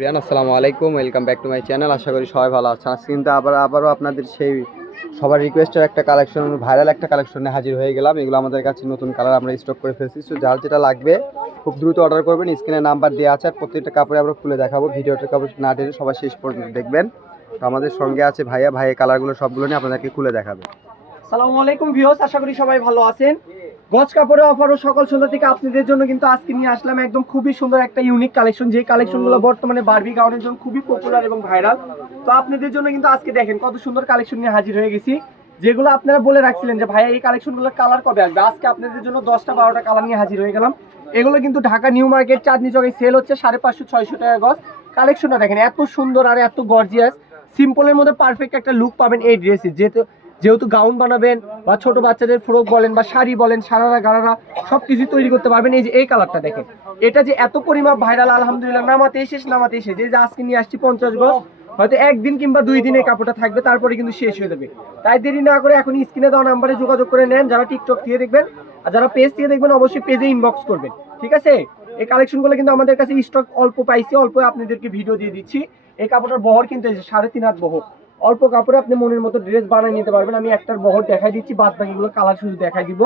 রিয়ান আসসালামু আলাইকুম, welcome back to my channel. আশা করি সবাই ভালো আছেন। আজকে কিন্তু আবারও আপনাদের সেই সবার রিকোয়েস্টের একটা কালেকশন, ভাইরাল একটা কালেকশনে হাজির হয়ে গেলাম। এগুলো আমাদের কাছে নতুন কালার আমরা স্টক করে ফেলছি। সো যার যেটা লাগবে খুব দ্রুত অর্ডার করবেন। স্ক্রিনে নাম্বার দেওয়া আছে, আর প্রত্যেকটা কাপড়ে আমরা খুলে দেখাবো। ভিডিওটা কাপড় না টেনে সবাই শেষ পর্যন্ত দেখবেন। তো আমাদের সঙ্গে আছে ভাইয়া, কালারগুলো সবগুলো নিয়ে আপনাদেরকে খুলে দেখাবে। আসসালামু আলাইকুম ভিউয়ার্স, আশা করি সবাই ভালো আছেন। গজ কাপড়ে অফার ও সকল সন্ধ্যা থেকে আপনাদের জন্য কিন্তু আজকে নিয়ে আসলাম একদম খুবই সুন্দর একটা ইউনিক কালেকশন, যে কালেকশনগুলো বর্তমানে বারবি গাউনের জন্য খুবই পপুলার এবং ভাইরাল। তো আপনাদের জন্য কিন্তু আজকে দেখেন কত সুন্দর কালেকশন নিয়ে হাজির হয়ে গেছি, যেগুলো আপনারা বলে রাখছিলেন যে ভাইয়া এই কালেকশনগুলোর কালার কবে আসবে। আজকে আপনাদের জন্য 10টা-12টা কালার নিয়ে হাজির হয়ে গেলাম। এগুলো কিন্তু ঢাকা নিউ মার্কেট চাঁদনি চকে সেল হচ্ছে 550-600 টাকা গজ। কালেকশনটা দেখেন এত সুন্দর আর এত গর্জিয়াস, সিম্পলের মধ্যে পারফেক্ট একটা লুক পাবেন এই ড্রেসে। যেহেতু গাউন বানাবেন বা ছোট বাচ্চাদের ফ্রক বলেন বা শাড়ি বলেন, সারারা গারারা সব কিছু তৈরি করতে পারবেন। এই কালারটা দেখেন, এটা যে এত পরিমাণ ভাইরাল, আলহামদুলিল্লাহ নামাতেই শেষ। যে আজকে নিয়ে আসছি 50 গজ, হয়তো একদিন কিংবা 2 দিন এই কাপড়টা থাকবে, তারপরে কিন্তু শেষ হয়ে যাবে। তাই দেরি না করে এখন স্ক্রিনে দেওয়া নাম্বারে যোগাযোগ করে নেন। যারা টিকটক থেকে দেখবেন আর যারা পেজ থেকে দেখবেন অবশ্যই পেজে ইনবক্স করবেন, ঠিক আছে? এই কালেকশনগুলো কিন্তু আমাদের কাছে স্টক অল্প পাইছি, অল্প আপনাদেরকে ভিডিও দিয়ে দিচ্ছি। এই কাপড়টার বহর কিন্তু 3.5 হাত বহর। অল্প কাপড়ে আপনি মনের মতো ড্রেস বানিয়ে নিতে পারবেন। আমি একটার বহর দেখাই দিচ্ছি, বাদ বাকিগুলো কালার শুধু দেখাই দিব।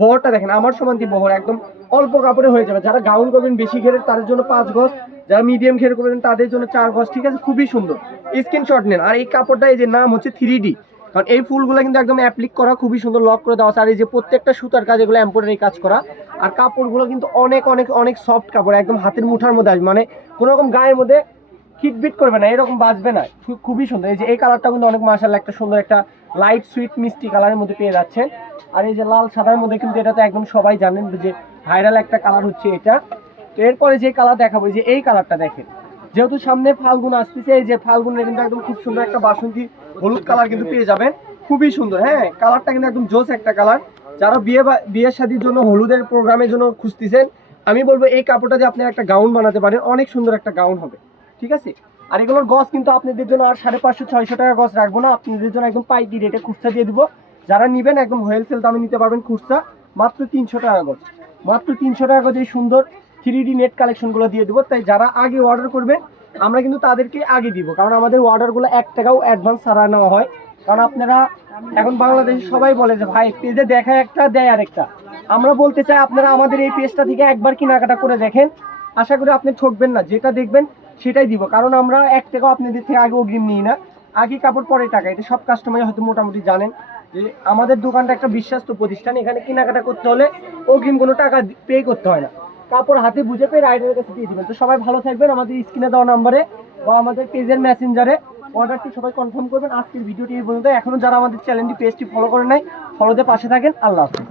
বহরটা দেখেন আমার সমান্তি বহর, একদম অল্প কাপড়ে হয়ে যাবে। যারা গাউন করবেন বেশি ঘেরের তাদের জন্য 5 গজ, যারা মিডিয়াম ঘের করবেন তাদের জন্য 4 গজ, ঠিক আছে? খুবই সুন্দর, স্ক্রিনশট নেন। আর এই কাপড়টা এই যে নাম হচ্ছে 3D, কারণ এই ফুলগুলো কিন্তু একদম অ্যাপ্লিক করা, খুবই সুন্দর লক করে দেওয়া আছে। আর এই যে প্রত্যেকটা সুতার কাজ, এগুলো এমব্রয়ডারি কাজ করা। আর কাপড়গুলো কিন্তু অনেক অনেক অনেক সফট কাপড়, একদম হাতের মুঠার মধ্যে আসবে, মানে কোনো রকম গায়ের মধ্যে হিটবিট করবে না, এরকম বাজবে না। খুবই সুন্দর। এই যে এই কালারটা কিন্তু অনেক মাশাআল্লাহ একটা সুন্দর একটা লাইট সুইট মিষ্টি কালারের মধ্যে পেয়ে যাচ্ছেন। আর এই যে লাল সাদার মধ্যে কিন্তু এটা তো একদম সবাই জানেন যে ভাইরাল একটা কালার হচ্ছে এটা। তো এরপরে যে কালার দেখাবো, যে এই কালারটা দেখেন, যেহেতু সামনে ফাল্গুন আসতেছে, এই যে ফাল্গুনের কিন্তু একদম খুব সুন্দর একটা বাসন্তী হলুদ কালার কিন্তু পেয়ে যাবেন, খুবই সুন্দর। হ্যাঁ, কালারটা কিন্তু একদম জোস একটা কালার। যারা বিয়ে শাদীর জন্য, হলুদের প্রোগ্রামের জন্য খুঁজতেছেন, আমি বলবো এই কাপড়টা যে আপনি একটা গাউন বানাতে পারেন, অনেক সুন্দর একটা গাউন হবে, ঠিক আছে? আর এগুলোর গজ কিন্তু আপনাদের জন্য আর 550-600 টাকা গজ রাখবো না, আপনাদের জন্য একদম পাইকি রেটে খুচরা দিয়ে দিব। যারা নিবেন একদম হোলসেল দামে নিতে পারবেন, খুচরা মাত্র 300 টাকা গজ। মাত্র 300 টাকা গজ এই সুন্দর 3D নেট কালেকশনগুলো দিয়ে দেবো। তাই যারা আগে অর্ডার করবেন আমরা কিন্তু তাদেরকে আগে দিব, কারণ আমাদের অর্ডারগুলো 1 টাকাও অ্যাডভান্স ছাড়া নেওয়া হয়। কারণ আপনারা এখন বাংলাদেশে সবাই বলে যে ভাই পেজে দেখায় একটা দেয় আরেকটা। আমরা বলতে চাই আপনারা আমাদের এই পেজটা থেকে একবার কেনাকাটা করে দেখেন, আশা করি আপনি ঠকবেন না। যেটা দেখবেন সেটাই দিব, কারণ আমরা 1 টাকাও আপনাদের থেকে আগে অগ্রিম নিই না। আগে কাপড় পরে টাকা, এটা সব কাস্টমার হয়তো মোটামুটি জানেন যে আমাদের দোকানটা একটা বিশ্বস্ত প্রতিষ্ঠান। এখানে কেনাকাটা করতে হলে অগ্রিম কোনো টাকা পে করতে হয় না, কাপড় হাতে বুঝে পেয়ে রাইডারের কাছে দিয়ে দিবেন। তো সবাই ভালো থাকবেন, আমাদের স্ক্রিনে দেওয়া নাম্বারে বা আমাদের পেজের মেসেঞ্জারে অর্ডারটি সবাই কনফার্ম করবেন। আজকের ভিডিওটি এই পর্যন্ত। এখনো যারা আমাদের চ্যানেলটি পেজটি ফলো করেন নাই, ফলোতে পাশে থাকেন। আল্লাহ হাফেজ।